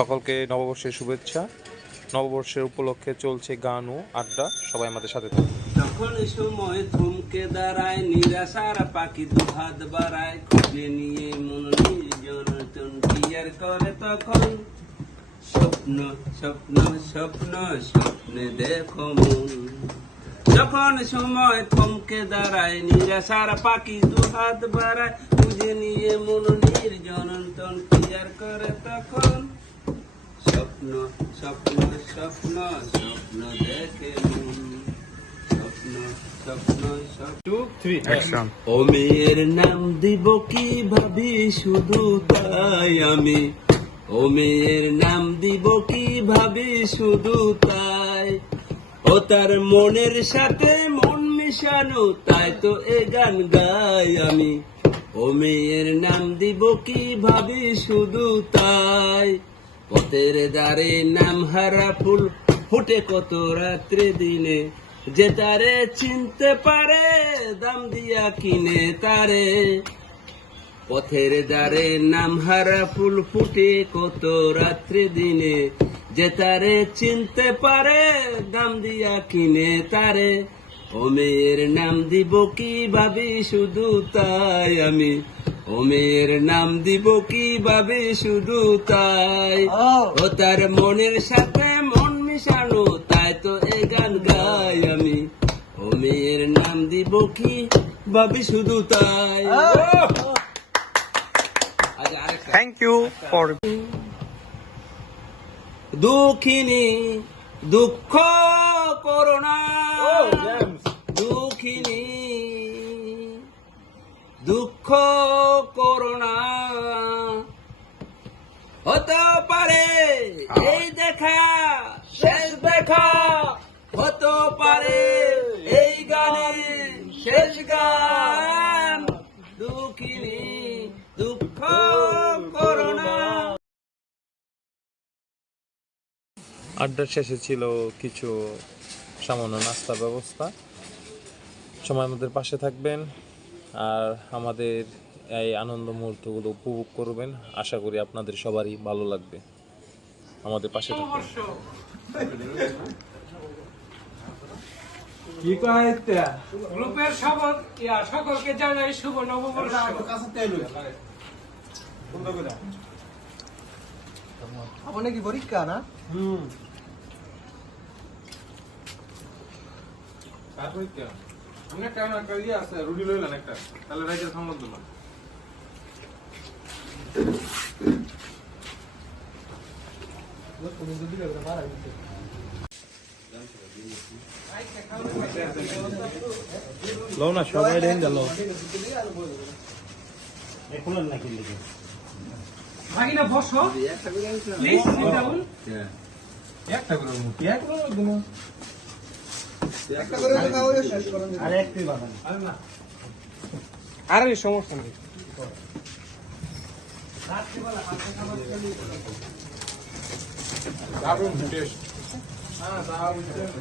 সকলকে নববর্ষের শুভেচ্ছা। নববর্ষের উপলক্ষে চলছে গান ও আড্ডা, সবাই আমাদের সাথে থাকুন। যখন সময় থমকে দাঁড়ায়, নিরাশার পাখি দুহাত বাড়ায়, খুঁজে নিয়ে মন নির্জন টিয়ার করে, তখন স্বপ্ন স্বপ্ন স্বপ্ন স্বপ্নে দেখো মন। যখন সময় থমকে দাঁড়ায়, নিরাশার পাখি দুহাত বাড়ায়, খুঁজে নিয়ে মন নির্জন টিয়ার করে, তখন স্বপ্ন স্বপ্ন স্বপ্ন স্বপ্ন দেখে মন। স্বপ্ন স্বপ্ন স্বপ্ন। ও মেয়ের নাম দিব কি ভাবি শুধু তাই আমি, ও মেয়ের নাম দিব কি ভাবি শুধু তাই, ও তার মনের সাথে মন মিশানো, তাই তো এ গান গাই আমি। ও মেয়ের নাম দিব কি ভাবি শুধু তাই, পথের দ্বারে নাম হারা ফুল ফুটে কত রাত্রে দিনে, যে তারে চিনতে পারে দাম দিয়া কিনে তারে। পথের দ্বারে নাম হারা ফুল ফুটে কত রাত্রে দিনে, যে তারে চিনতে পারে দাম দিয়া কিনে তারে। ও মেয়ের নাম দিব কি ভাবি শুধু তাই আমি, ও মেয়ের নাম দিব কি ভাবি শুধু তাই, ও তার মনের সাথে মন মিশানো, তাই তো এই গান গাই আমি। ও মেয়ের নাম দিব কি ভাবি শুধু তাই। Thank you for. দুঃখিনী দুঃখ করোনা, দুঃখিনী দুঃখ করোনা, হতে পারে এই দেখা শেষ দেখা, হতে পারে এই গানে শেষ গান। দুঃখিনী দুঃখ করোনা। আড্ডার শেষে ছিল কিছু সামান্য নাস্তার ব্যবস্থা। সময় আমাদের পাশে থাকবেন আর আমাদের এই আনন্দ মুহূর্তগুলো উপভোগ করবেন। আশা করি আপনাদের সবারই ভালো লাগবে। আমাদের পাশে থাকবেন। গ্রুপের সকলকে জানাই শুভ নববর্ষ। আমার নাকি পরীক্ষা না? আছে রুটি লইলেন একটা, তাহলে রাইতের খামত দিলাম। লো না সবাই দেন গেল। ভাগিনা বসো প্লিজ, সিট ডাউন। একটা করে মুখি, একটা করে দিন। একটা করে না হলে শেষ করুন। আরে একটু বানান। আরে না, আরে সমস্যা নেই। দারুণ টেস্ট। হ্যাঁ দারুণ টেস্ট।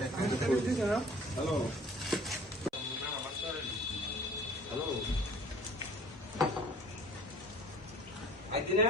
Hello hello, আইদিনা